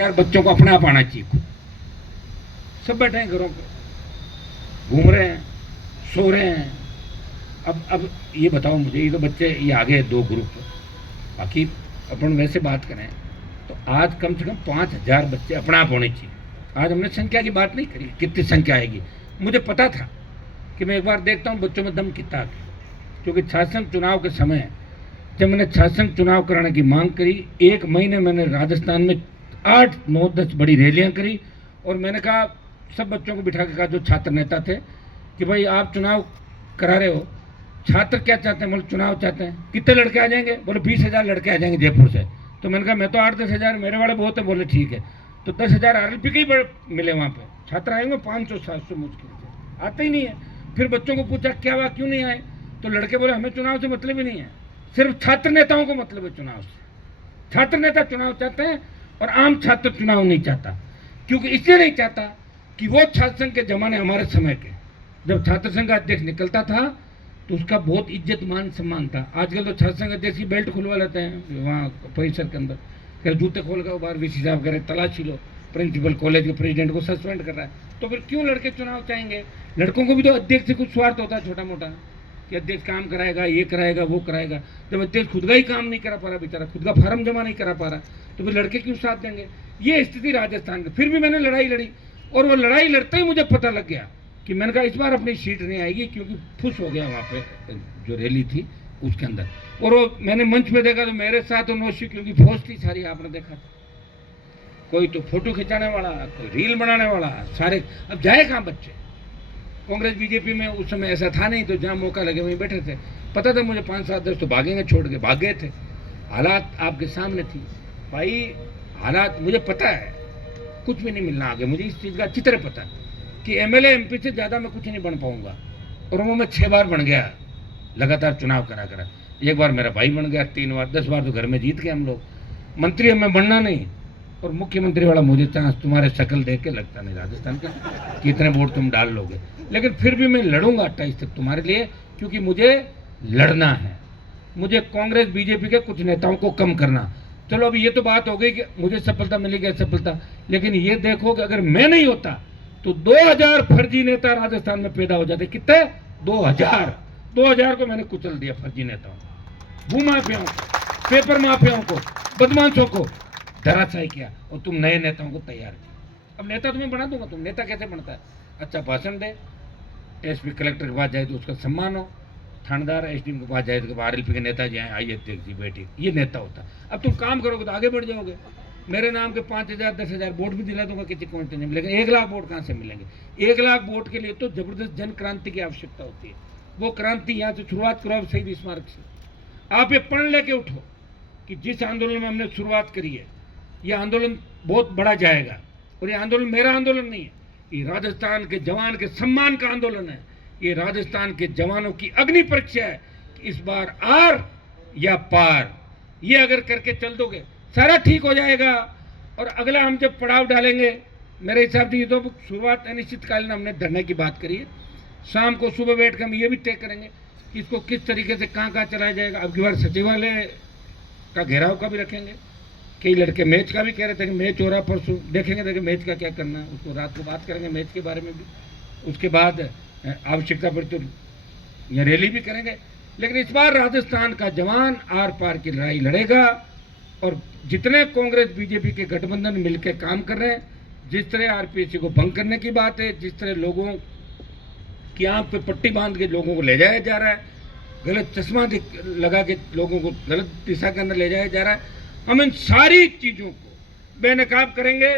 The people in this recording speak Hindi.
यार बच्चों को अपना आप आना चाहिए खुद। सब बैठे हैं घरों पे, घूम रहे हैं, सो रहे हैं। अब ये बताओ मुझे, ये तो बच्चे ये आगे दो ग्रुप, बाकी अपन वैसे बात करें तो आज कम से कम 5,000 बच्चे अपना आप होने चाहिए। आज हमने संख्या की बात नहीं करी, कितनी संख्या आएगी। मुझे पता था कि मैं एक बार देखता हूँ बच्चों में दम कितना है, क्योंकि शासन चुनाव के समय जब मैंने शासन चुनाव कराने की मांग करी, 1 महीने मैंने राजस्थान में 8, 9, 10 बड़ी रैलियां करी और मैंने कहा, सब बच्चों को बिठा के कहा जो छात्र नेता थे कि भाई आप चुनाव करा रहे हो, छात्र क्या चाहते हैं? बोले चुनाव चाहते हैं। कितने लड़के आ जाएंगे? बोले 20,000 लड़के आ जाएंगे जयपुर से। तो मैंने कहा मैं तो 8-10 हज़ार, मेरे वाले बहुत है। बोले ठीक है, तो 10,000 RLP के ही मिले वहाँ पे। छात्र आएंगे 500-700 मुश्किल से, आते ही नहीं है। फिर बच्चों को पूछा क्या हुआ, क्यों नहीं आए? तो लड़के बोले हमें चुनाव से मतलब ही नहीं है, सिर्फ छात्र नेताओं को मतलब है चुनाव से। छात्र नेता चुनाव चाहते हैं और आम छात्र चुनाव नहीं चाहता। क्योंकि इसलिए नहीं चाहता कि वो छात्र संघ के जमाने, हमारे समय के, जब छात्र संघ का अध्यक्ष निकलता था तो उसका बहुत इज्जत मान सम्मान था। आजकल तो छात्र संघ अध्यक्ष की बेल्ट खुलवा लेते हैं वहाँ परिसर के अंदर, फिर जूते खोल कर बाहर VC साहब करें तलाशी लो, प्रिंसिपल कॉलेज के प्रेसिडेंट को सस्पेंड कर रहा है। तो फिर क्यों लड़के चुनाव चाहेंगे? लड़कों को भी तो अध्यक्ष से कुछ स्वार्थ होता है छोटा मोटा, कि अध्यक्ष काम कराएगा, ये कराएगा, वो कराएगा। जब अध्यक्ष खुद का ही काम नहीं करा पा रहा बेचारा, खुद का फार्म जमा नहीं करा पा रहा, तो फिर लड़के क्यों साथ देंगे? ये स्थिति राजस्थान की। फिर भी मैंने लड़ाई लड़ी और वो लड़ाई लड़ते ही मुझे पता लग गया कि मैंने कहा इस बार अपनी सीट नहीं आएगी, क्योंकि खुश हो गया वहाँ पे जो रैली थी उसके अंदर। और वो मैंने मंच पे देखा तो मेरे साथ नौशी, क्योंकि फौज थी सारी, आपने देखा, कोई तो फोटो खिंचाने वाला, कोई रील बनाने वाला, सारे। अब जाए कहाँ बच्चे? कांग्रेस बीजेपी में उस समय ऐसा था नहीं, तो जहाँ मौका लगे वहीं बैठे थे। पता था मुझे 5-7-10 तो भागेंगे छोड़ के, भाग गए थे। हालात आपके सामने थी भाई, हालात मुझे पता है, कुछ भी नहीं मिलना आगे। मुझे इस चीज़ का अच्छी तरह पता है कि MLA MP से ज़्यादा मैं कुछ नहीं बन पाऊंगा। और वो मैं 6 बार बन गया लगातार चुनाव करा करा। एक बार मेरा भाई बन गया, 3 बार, 10 बार तो घर में जीत गए हम लोग। मंत्री हमें बनना नहीं, और मुख्यमंत्री वाला मुझे चांस तुम्हारे शक्ल देख के लगता नहीं राजस्थान का कितने वोट तुम डाल लोगे। लेकिन फिर भी मैं लड़ूंगा 28 तक तुम्हारे लिए, क्योंकि मुझे लड़ना है। मुझे कांग्रेस बीजेपी के कुछ नेताओं को कम करना। चलो अभी ये तो बात हो गई कि मुझे सफलता मिलेगी, असफलता, लेकिन ये देखो कि अगर मैं नहीं होता तो 2000 फर्जी नेता राजस्थान में पैदा हो जाते। कितने? 2000 को मैंने कुचल दिया, फर्जी नेताओं, भूमाफियाओं, पेपर माफियाओं को, बदमाशों को धराशायी किया, और तुम नए नेताओं को तैयार किया। अब नेता तुम्हें बना दूंगा। तुम नेता कैसे बनता है? अच्छा भाषण दे, SP कलेक्टर के पास जाए तो उसका सम्मान हो, थानेदार SDM के पास जाए तो RLP के नेता जी आए, आइए अध्यक्ष जी बैठिए, ये नेता होता। अब तुम काम करोगे तो आगे बढ़ जाओगे। मेरे नाम के 5,000 10,000 वोट भी दिला दूंगा, किसी को नहीं, लेकिन 1 लाख वोट कहाँ से मिलेंगे? 1 लाख वोट के लिए तो जबरदस्त जन क्रांति की आवश्यकता होती है। वो क्रांति यहाँ से शुरुआत करो, शहीद स्मारक से। आप ये पढ़ लेके उठो कि जिस आंदोलन में हमने शुरुआत करी है, ये आंदोलन बहुत बड़ा जाएगा। और ये आंदोलन मेरा आंदोलन नहीं है, ये राजस्थान के जवान के सम्मान का आंदोलन है। ये राजस्थान के जवानों की अग्नि परीक्षा है कि इस बार आर या पार। ये अगर करके चल दोगे सारा ठीक हो जाएगा। और अगला हम जब पड़ाव डालेंगे, मेरे हिसाब से ये तो शुरुआत अनिश्चितकालीन हमने धरने की बात करी है। शाम को सुबह बैठ कर हम ये भी तय करेंगे कि इसको किस तरीके से कहाँ कहाँ चलाया जाएगा। अब की बार सचिवालय का घेराव का भी रखेंगे। कई लड़के मैच का भी कह रहे थे कि मैच हो रहा, परसों देखेंगे देखिए मैच का क्या करना है, उसको रात को बात करेंगे मैच के बारे में भी। उसके बाद आवश्यकता पड़ी तो यह रैली भी करेंगे। लेकिन इस बार राजस्थान का जवान आर पार की लड़ाई लड़ेगा। और जितने कांग्रेस बीजेपी के गठबंधन मिलकर काम कर रहे हैं, जिस तरह RPSC को भंग करने की बात है, जिस तरह लोगों की आंख पे पट्टी बांध के लोगों को ले जाया जा रहा है, गलत चश्मा लगा के लोगों को गलत दिशा के अंदर ले जाया जा रहा है, हम इन सारी चीज़ों को बेनकाब करेंगे।